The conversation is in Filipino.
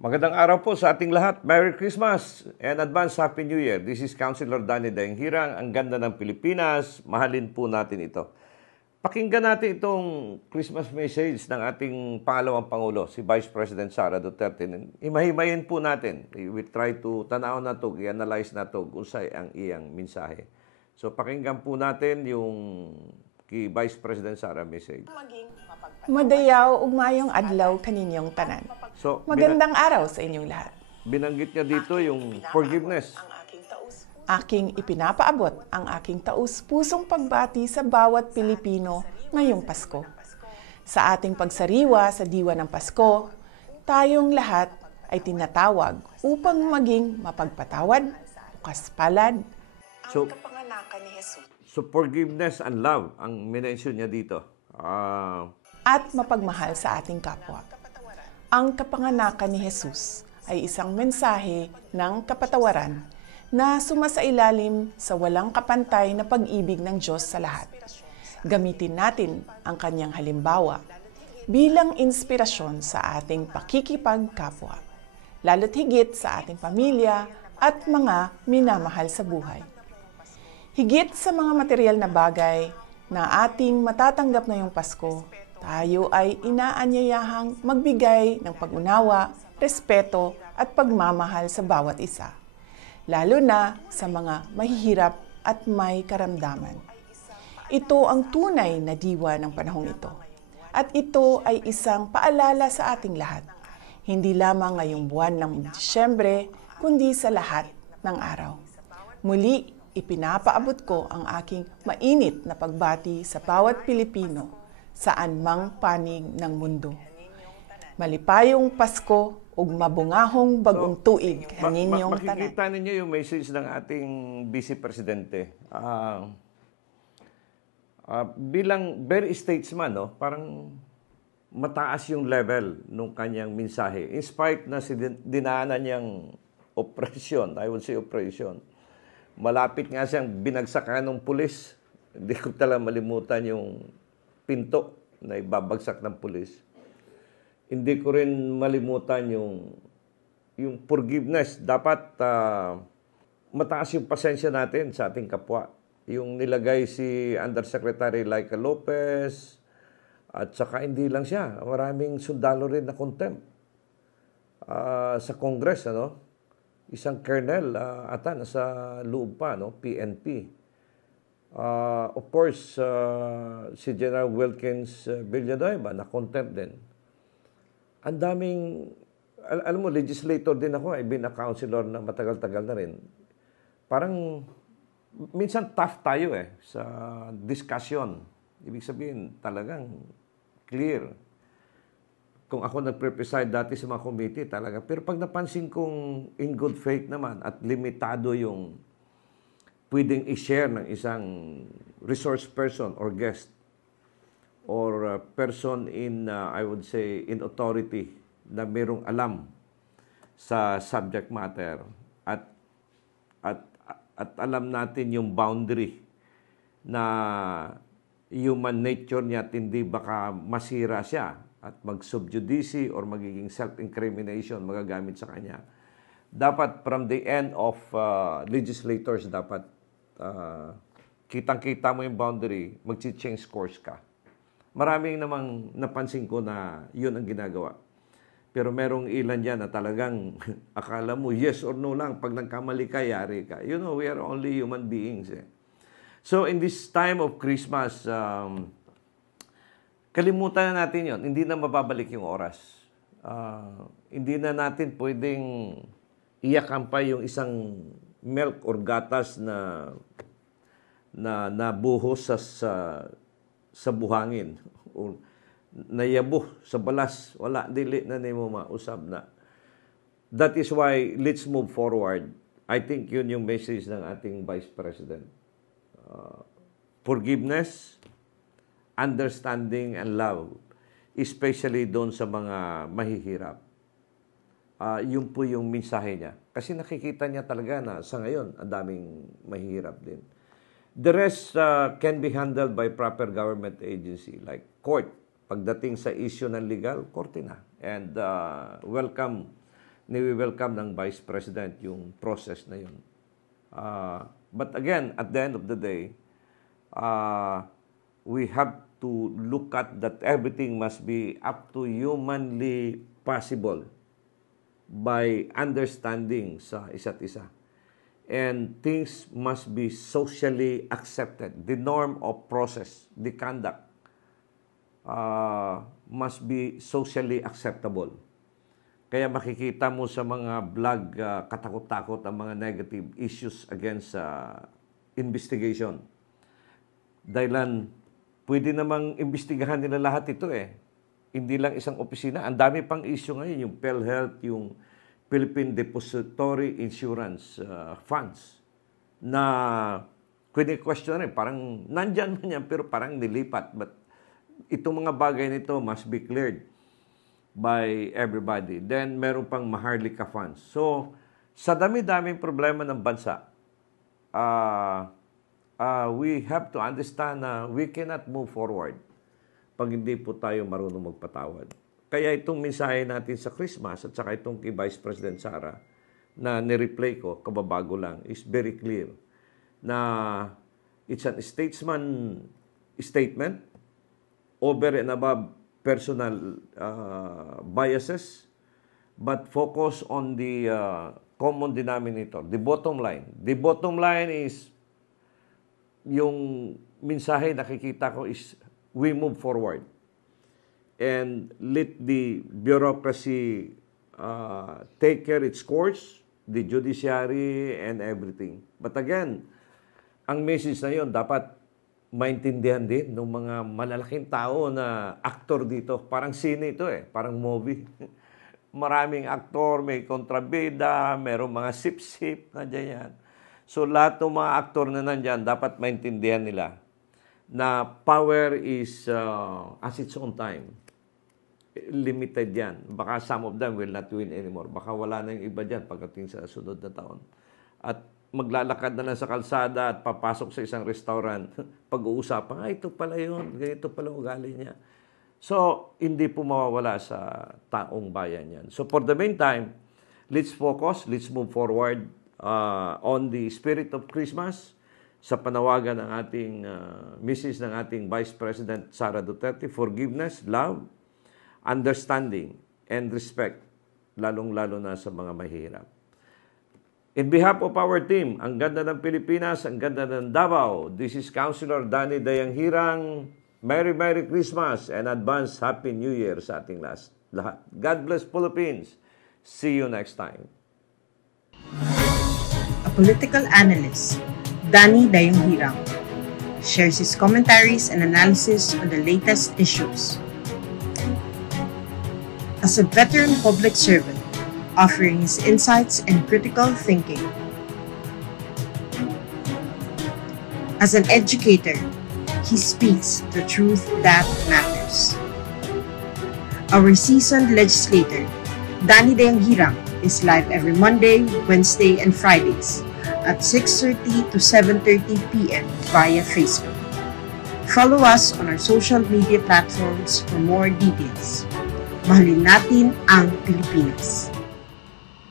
Magandang araw po sa ating lahat. Merry Christmas and advance Happy New Year. This is Councilor Danny Dainghirang. Ang ganda ng Pilipinas. Mahalin po natin ito. Pakinggan natin itong Christmas message ng ating pangalawang Pangulo, si Vice President Sara Duterte. Imahimayin po natin. We try to tanaw na ito, i-analyze na ito, usay ang iyang mensahe. So pakinggan po natin yung kay Vice President Sara message. Madayaw ug mayong adlaw kaninyong tanan. So, Magandang araw sa inyong lahat. Binanggit niya dito yung forgiveness. Aking ipinapaabot ang aking taus-pusong pagbati sa bawat Pilipino ngayong Pasko. Sa ating pagsariwa sa diwa ng Pasko, tayong lahat ay tinatawag upang maging mapagpatawad, bukas palad, So, ang kapanganakan ni Jesus. So forgiveness and love ang minention niya dito. At mapagmahal sa ating kapwa. Ang kapanganakan ni Jesus ay isang mensahe ng kapatawaran na sumasailalim sa walang kapantay na pag-ibig ng Diyos sa lahat. Gamitin natin ang kanyang halimbawa bilang inspirasyon sa ating pakikipagkapwa, lalo't higit sa ating pamilya at mga minamahal sa buhay. Higit sa mga material na bagay na ating matatanggap ngayong Pasko, tayo ay inaanyayahang magbigay ng pag-unawa, respeto at pagmamahal sa bawat isa, lalo na sa mga mahihirap at may karamdaman. Ito ang tunay na diwa ng panahong ito. At ito ay isang paalala sa ating lahat, hindi lamang ngayong buwan ng Disyembre, kundi sa lahat ng araw. Muli, ipinapaabot ko ang aking mainit na pagbati sa bawat Pilipino saan mang panig ng mundo. Malipayong Pasko ug mabungahong bagong tuig kaninyong tanan. Makikita ninyo yung message ng ating Vice Presidente. Bilang very statesman, no? Parang mataas yung level ng kanyang mensahe. In spite na dinaanan niyang operasyon, I would say operation, malapit nga siyang binagsakan ng pulis. Hindi ko talaga malimutan yung pinto na ibabagsak ng pulis. Hindi ko rin malimutan yung forgiveness. Dapat mataas yung pasensya natin sa ating kapwa. Yung nilagay si Undersecretary Laika Lopez, at saka hindi lang siya. Maraming sundalo rin na contempt sa Congress, ano? Isang colonel ata nasa loob pa, no? PNP. Of course, si General Wilkins Villanueva na contempt din. Ang daming, alam mo, legislator din ako. I've been a counselor na matagal-tagal na rin. Parang, minsan tough tayo sa discussion. Ibig sabihin, talagang clear. Kung ako nagpre-preside dati sa mga committee, talaga. Pero pag napansin kong in good faith naman at limitado yung pwedeng i-share ng isang resource person or guest or person in, I would say, in authority na merong alam sa subject matter at alam natin yung boundary na human nature niya at hindi baka masira siya at mag-subjudice or magiging self-incrimination magagamit sa kanya. Dapat from the end of legislators, dapat kitang-kita mo yung boundary, mag-change course ka. Maraming namang napansin ko na yun ang ginagawa. Pero merong ilan dyan na talagang akala mo yes or no lang. Pag nagkamali ka, yari ka. You know, we are only human beings. So in this time of Christmas, kalimutan na natin yon. Hindi na mababalik yung oras. Hindi na natin pwedeng iyakan pa yung isang milk or gatas na buhos sa buhangin o nayabuh sa balas. Wala, dili na nimo mausab na. That is why let's move forward. I think yun yung message ng ating Vice President. Forgiveness, understanding, and love, especially doon sa mga mahihirap. Yun po yung mensahe niya. Kasi nakikita niya talaga na sa ngayon, ang daming mahihirap din. The rest can be handled by proper government agency like court. Pagdating sa issue ng legal, korte na. And welcome ni-welcome ng Vice President yung process na yun. But again, at the end of the day, we have to look at that everything must be up to humanly possible by understanding sa isa't isa. And things must be socially accepted. The norm of process, the conduct, must be socially acceptable. Kaya makikita mo sa mga vlog, katakot-takot ang mga negative issues against investigation. Dahilan, pwede namang imbestigahan nila lahat ito eh. Hindi lang isang opisina. Ang dami pang issue ngayon, yung PhilHealth, yung Philippine Depository Insurance Funds, na pwede question rin. Parang nandyan man yan, pero parang nilipat. But itong mga bagay nito must be cleared by everybody. Then, meron pang Maharlika funds. So, sa dami-daming problema ng bansa, we have to understand na we cannot move forward pag hindi po tayo marunong magpatawad. Kaya itong mensahe natin sa Christmas at saka itong kay Vice President Sara na nireplay ko, kababago lang, is very clear na it's a statesman statement over and above personal biases, but focus on the common denominator, the bottom line. The bottom line is, yung mensahe nakikita ko is, we move forward. And let the bureaucracy take care its course, the judiciary and everything. But again, ang message na yun, dapat maintindihan din ng mga malalaking tao na aktor dito. Parang sine ito eh, parang movie. Maraming aktor, may kontrabida, merong mga sip-sip, nandiyan yan. So lahat ng mga aktor na nandiyan, dapat maintindihan nila na power is as its own time. Limited yan. Baka some of them will not win anymore. Baka wala na yung iba dyan pagdating sa sunod na taon. At maglalakad na lang sa kalsada at papasok sa isang restaurant, pag-uusapan, ito pala yun, ganito pala ugali niya. So, hindi po mawawala sa taong bayan yan. So, for the meantime, let's focus, let's move forward on the spirit of Christmas sa panawagan ng ating message ng ating Vice President Sara Duterte, forgiveness, love, understanding, and respect, lalong-lalo na sa mga mahihirap. In behalf of our team, ang ganda ng Pilipinas, ang ganda ng Davao, this is Councilor Danny Dayanghirang. Merry Christmas and advance Happy New Year sa ating lahat. God bless Philippines. See you next time. A political analyst, Danny Dayanghirang, shares his commentaries and analysis on the latest issues. As a veteran public servant, offering his insights and critical thinking. As an educator, he speaks the truth that matters. Our seasoned legislator, Danny Dayanghirang, is live every Monday, Wednesday, and Fridays at 6:30 to 7:30 p.m. via Facebook. Follow us on our social media platforms for more details. Mahalin natin ang Pilipinas.